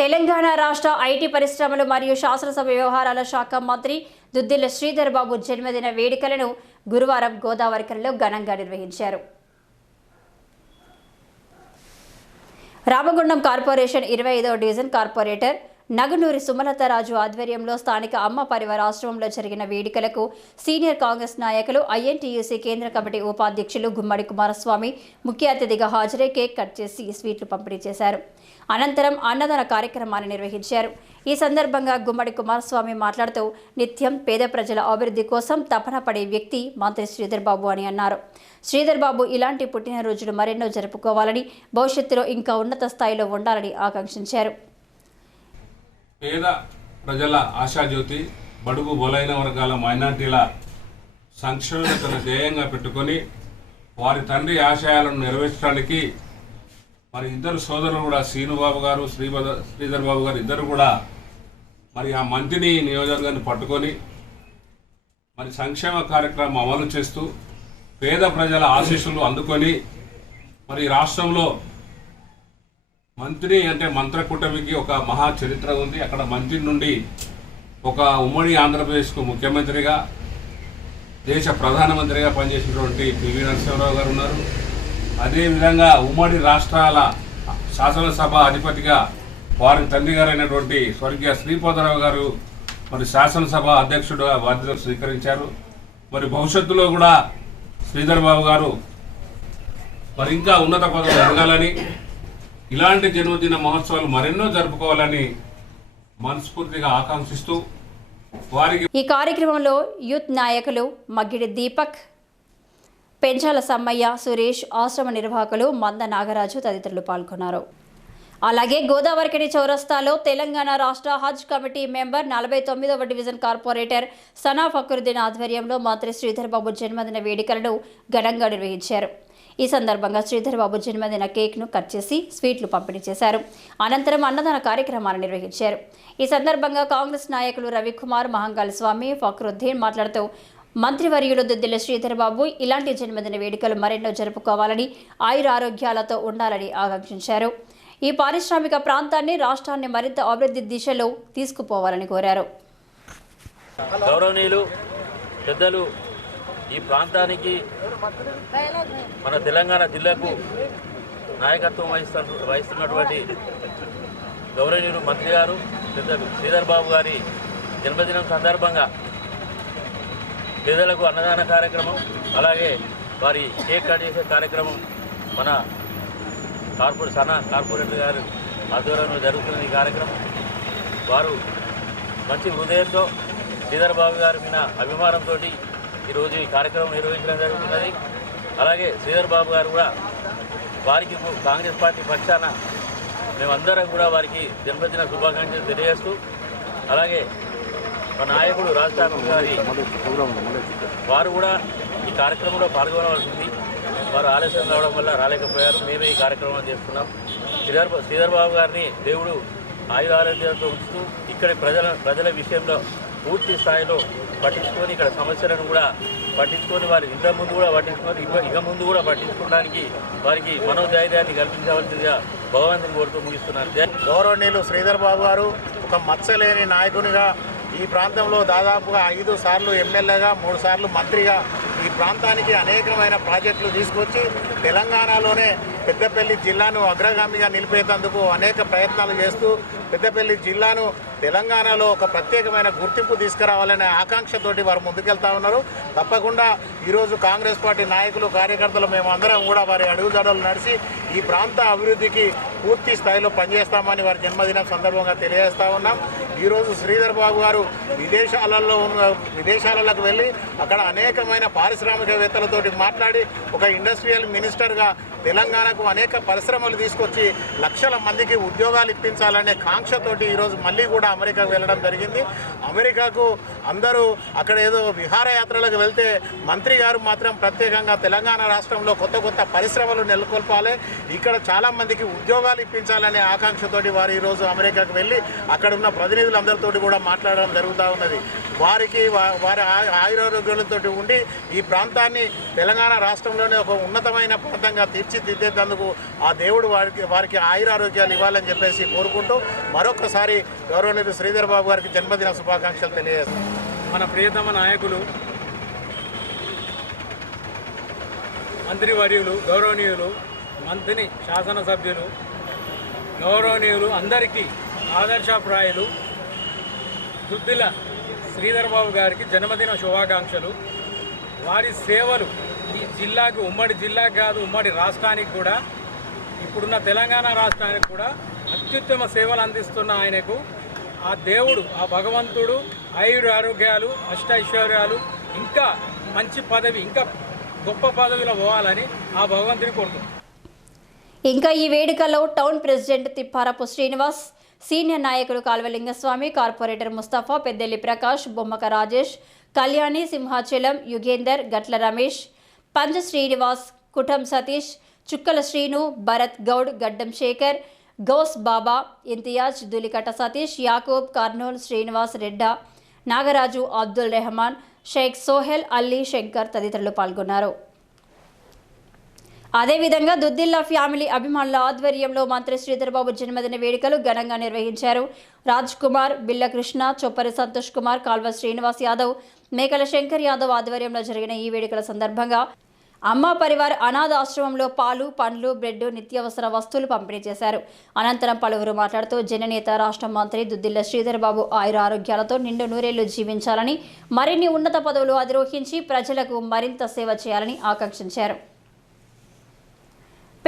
తెలంగాణ రాష్ట్ర ఐటీ పరిశ్రమలు మరియు శాసనసభ వ్యవహారాల శాఖ మంత్రి దుద్దిల్ల శ్రీధర్ బాబు జన్మదిన వేడుకలను గురువారం గోదావరికల్లో ఘనంగా నిర్వహించారు. రామగుండం కార్పొరేషన్ ఇరవై ఐదవ డివిజన్ కార్పొరేటర్ నగనూరి సుమలతరాజు ఆధ్వర్యంలో స్థానిక అమ్మ పరివార ఆశ్రమంలో జరిగిన వేడుకలకు సీనియర్ కాంగ్రెస్ నాయకులు ఐఎన్టీయూసీ కేంద్ర కమిటీ ఉపాధ్యక్షులు గుమ్మడి కుమారస్వామి ముఖ్య అతిథిగా హాజరై కేక్ కట్ చేసి స్వీట్లు పంపిణీ చేశారు. అనంతరం అన్నదాన కార్యక్రమాన్ని నిర్వహించారు. ఈ సందర్భంగా గుమ్మడి కుమారస్వామి మాట్లాడుతూ నిత్యం పేద ప్రజల అభివృద్ధి కోసం తపన పడే వ్యక్తి మంత్రి శ్రీధర్ బాబు అని అన్నారు. శ్రీధర్ బాబు ఇలాంటి పుట్టినరోజులు మరెన్నో జరుపుకోవాలని భవిష్యత్తులో ఇంకా ఉన్నత స్థాయిలో ఉండాలని ఆకాంక్షించారు. పేద ప్రజల ఆశాజ్యోతి బడుగు బలైన వర్గాల మైనార్టీల సంక్షేమతను ధ్యేయంగా పెట్టుకొని వారి తండ్రి ఆశయాలను నెరవేర్చడానికి మరి ఇద్దరు సోదరులు కూడా శ్రీనుబాబు గారు శ్రీభద శ్రీధర్ బాబు గారు ఇద్దరు కూడా మరి ఆ మంత్రిని నియోజకవర్గాన్ని పట్టుకొని మరి సంక్షేమ కార్యక్రమం అమలు చేస్తూ పేద ప్రజల ఆశీస్సులు అందుకొని మరి రాష్ట్రంలో మంత్రి అంటే మంత్రకూటమికి ఒక మహా చరిత్ర ఉంది. అక్కడ మంత్రి నుండి ఒక ఉమ్మడి ఆంధ్రప్రదేశ్కు ముఖ్యమంత్రిగా దేశ ప్రధానమంత్రిగా పనిచేసినటువంటి పివి నరసింహరావు గారు ఉన్నారు. అదేవిధంగా ఉమ్మడి రాష్ట్రాల శాసనసభ అధిపతిగా వారి తండ్రి గారైనటువంటి స్వర్గీయ శ్రీపాదరావు గారు మరి శాసనసభ అధ్యక్షుడుగా బాధ్యతలు స్వీకరించారు. మరి భవిష్యత్తులో కూడా శ్రీధర్ బాబు గారు మరి ఇంకా ఉన్నత పదవులు ఎదగాలని ఇలాంటి జన్మదిన మహోత్సవాలు మరెన్నో జరుపుకోవాలని మనస్ఫూర్తిగా ఆకాంక్షిస్తూ వారికి ఈ కార్యక్రమంలో యూత్ నాయకులు మగ్గిడి దీపక్ పెంచాల సమ్మయ్య సురేష్ ఆశ్రమ నిర్వాహకులు మంద నాగరాజు తదితరులు పాల్గొన్నారు. అలాగే గోదావరికని చౌరస్తాలో తెలంగాణ రాష్ట్ర హజ్ కమిటీ మెంబర్ నలభై తొమ్మిదవ డివిజన్ కార్పొరేటర్ సనా ఫక్రుద్దీన్ ఆధ్వర్యంలో మంత్రి శ్రీధర్ బాబు జన్మదిన వేడుకలను ఘనంగా నిర్వహించారు. ఈ సందర్భంగా శ్రీధర్బాబు జన్మదిన కేక్ను కట్ చేసి స్వీట్లు పంపిణీ చేశారు. అనంతరం అన్నదాన కార్యక్రమాలు నిర్వహించారు. ఈ సందర్భంగా కాంగ్రెస్ నాయకులు రవికుమార్ మహంకాళ స్వామి ఫక్రుద్దీన్ మాట్లాడుతూ మంత్రివర్యులు దుద్దిల శ్రీధర్బాబు ఇలాంటి జన్మదిన వేడుకలు మరెన్నో జరుపుకోవాలని ఆయురారోగ్యాలతో ఉండాలని ఆకాంక్షించారు. ఈ పారిశ్రామిక ప్రాంతాన్ని రాష్ట్రాన్ని మరింత అభివృద్ధి దిశలో తీసుకుపోవాలని కోరారు. గౌరవనీయులు పెద్దలు ఈ ప్రాంతానికి మన తెలంగాణ జిల్లాకు నాయకత్వం వహిస్తు వహిస్తున్నటువంటి గౌరవనీయులు మంత్రి గారు శ్రీధర్ బాబు గారి జన్మదినం సందర్భంగా పేదలకు అన్నదాన కార్యక్రమం అలాగే వారి కేక్ కట్ చేసే కార్యక్రమం మన కార్పొరేట్ సనా కార్పొరేటర్ గారు ఆధ్వర్యంలో జరుగుతున్న ఈ కార్యక్రమం. వారు మంచి హృదయంతో శ్రీధర్ బాబు గారి మీద అభిమానంతో ఈరోజు ఈ కార్యక్రమం నిర్వహించడం జరుగుతున్నది. అలాగే శ్రీధర్ బాబు గారు కూడా వారికి కాంగ్రెస్ పార్టీ పక్షాన మేమందరం కూడా వారికి జన్మదిన శుభాకాంక్షలు తెలియజేస్తూ అలాగే మా నాయకుడు రాజ్ ఠాకూర్ గారి వారు కూడా ఈ కార్యక్రమంలో పాల్గొనవలసింది. వారు ఆలస్యం కావడం వల్ల రాలేకపోయారు. మేమే ఈ కార్యక్రమం చేస్తున్నాం. శ్రీధర్ శ్రీధర్ బాబు గారిని దేవుడు ఆయుర ఆరోగ్యాలతో ఉంచుతూ ఇక్కడి ప్రజల ప్రజల విషయంలో పూర్తి స్థాయిలో పట్టించుకొని ఇక్కడ సమస్యలను కూడా పట్టించుకొని వారి ఇంత ముందు కూడా పట్టించుకొని ఇక ముందు కూడా పట్టించుకోవడానికి వారికి మనోధైర్యాన్ని కల్పించవలసిందిగా భగవంతుని కోరుతూ ముగిస్తున్నారు గౌరవనీయులు శ్రీధర్ బాబు గారు ఒక మత్స్యలేని నాయకునిగా ఈ ప్రాంతంలో దాదాపుగా ఐదు సార్లు ఎమ్మెల్యేగా మూడు సార్లు మంత్రిగా ఈ ప్రాంతానికి అనేకమైన ప్రాజెక్టులు తీసుకొచ్చి తెలంగాణలోనే పెద్దపల్లి జిల్లాను అగ్రగామిగా నిలిపేటందుకు అనేక ప్రయత్నాలు చేస్తూ పెద్దపల్లి జిల్లాను తెలంగాణలో ఒక ప్రత్యేకమైన గుర్తింపు తీసుకురావాలనే ఆకాంక్షతోటి వారు ముందుకెళ్తా ఉన్నారు. తప్పకుండా ఈరోజు కాంగ్రెస్ పార్టీ నాయకులు కార్యకర్తలు మేము అందరం కూడా వారి అడుగుజాడలు నడిచి ఈ ప్రాంత అభివృద్ధికి పూర్తి స్థాయిలో పనిచేస్తామని వారి జన్మదినం సందర్భంగా తెలియజేస్తా ఉన్నాం. ఈరోజు శ్రీధర్ బాబు గారు విదేశాలలో ఉన్న విదేశాలకు వెళ్ళి అక్కడ అనేకమైన పారిశ్రామికవేత్తలతోటి మాట్లాడి ఒక ఇండస్ట్రియల్ మినిస్టర్గా తెలంగాణకు అనేక పరిశ్రమలు తీసుకొచ్చి లక్షల మందికి ఉద్యోగాలు ఇప్పించాలనే కాంక్షతోటి ఈరోజు మళ్ళీ కూడా అమెరికాకు వెళ్ళడం జరిగింది. అమెరికాకు అందరూ అక్కడ ఏదో విహారయాత్రలకు వెళ్తే మంత్రి గారు మాత్రం ప్రత్యేకంగా తెలంగాణ రాష్ట్రంలో కొత్త కొత్త పరిశ్రమలు నెలకొల్పాలి. ఇక్కడ చాలామందికి ఉద్యోగాలు ఇప్పించాలనే ఆకాంక్షతోటి వారు ఈరోజు అమెరికాకు వెళ్ళి అక్కడ ఉన్న ప్రతినిధులందరితో కూడా మాట్లాడడం జరుగుతూ ఉన్నది. వారికి వారి ఆ- ఆయురారోగ్యాలతో ఉండి ఈ ప్రాంతాన్ని తెలంగాణ రాష్ట్రంలోనే ఒక ఉన్నతమైన ప్రాంతంగా తీర్చిదిద్దేందుకు ఆ దేవుడు వారికి వారికి ఆయురారోగ్యాలు ఇవ్వాలని చెప్పేసి కోరుకుంటూ మరొకసారి గౌరవనీయులు శ్రీధర్ బాబు గారికి జన్మదిన శుభాకాంక్షలు తెలియజేస్తాం మన ప్రియతమ నాయకులు మంత్రివర్యులు గౌరవనీయులు మంత్రి శాసనసభ్యులు గౌరవనీయులు అందరికీ ఆదర్శప్రాయులు దుద్దిల శ్రీధర్ బాబు గారికి జన్మదిన శుభాకాంక్షలు. వారి సేవలు ఈ జిల్లాకు ఉమ్మడి జిల్లాకు కాదు ఉమ్మడి రాష్ట్రానికి కూడా ఇప్పుడున్న తెలంగాణ రాష్ట్రానికి కూడా అత్యుత్తమ సేవలు అందిస్తున్న ఆయనకు ఆ దేవుడు ఆ భగవంతుడు ఆయుర ఆరోగ్యాలు అష్టైశ్వర్యాలు ఇంకా మంచి పదవి ఇంకా గొప్ప పదవిలో పోవాలని ఆ భగవంతుని కోరుతున్నాను ఇంకా ఈ వేడుకలో town president Tipparapu Srinivas senior నాయకులు కాల్వలింగస్వామి కార్పొరేటర్ ముస్తఫా పెద్దెల్లి ప్రకాష్ బొమ్మక రాజేష్ కళ్యాణి సింహాచలం యుగేందర్ గట్ల రమేష్ పంజ శ్రీనివాస్ కుటం సతీష్ చుక్కల శ్రీను భరత్ గౌడ్ గడ్డం శేఖర్ గౌస్ బాబా ఇంతియాజ్ దులికట సతీష్ యాకూబ్ కర్నూల్ శ్రీనివాస్ రెడ్డా నాగరాజు అబ్దుల్ రెహమాన్ షేక్ సోహెల్ అల్లీ శంకర్ తదితరులు పాల్గొన్నారు. అదేవిధంగా దుద్దిల్లా ఫ్యామిలీ అభిమానుల ఆధ్వర్యంలో మంత్రి శ్రీధర్బాబు జన్మదిన వేడుకలు ఘనంగా నిర్వహించారు. రాజ్ కుమార్ బిల్ల కృష్ణ చొప్పరి సంతోష్ కుమార్ కాల్వ శ్రీనివాస్ యాదవ్ మేకల శంకర్ యాదవ్ ఆధ్వర్యంలో జరిగిన ఈ వేడుకల సందర్భంగా అమ్మ పరివార్ అనాథ ఆశ్రమంలో పాలు పండ్లు బ్రెడ్ నిత్యావసర వస్తువులు పంపిణీ చేశారు. అనంతరం పలువురు మాట్లాడుతూ జననేత రాష్ట్ర మంత్రి దుద్దిల్ల శ్రీధర్ బాబు ఆయుర ఆరోగ్యాలతో నిండు నూరేళ్ళు జీవించాలని మరిన్ని ఉన్నత పదవులు అధిరోహించి ప్రజలకు మరింత సేవ చేయాలని ఆకాంక్షించారు.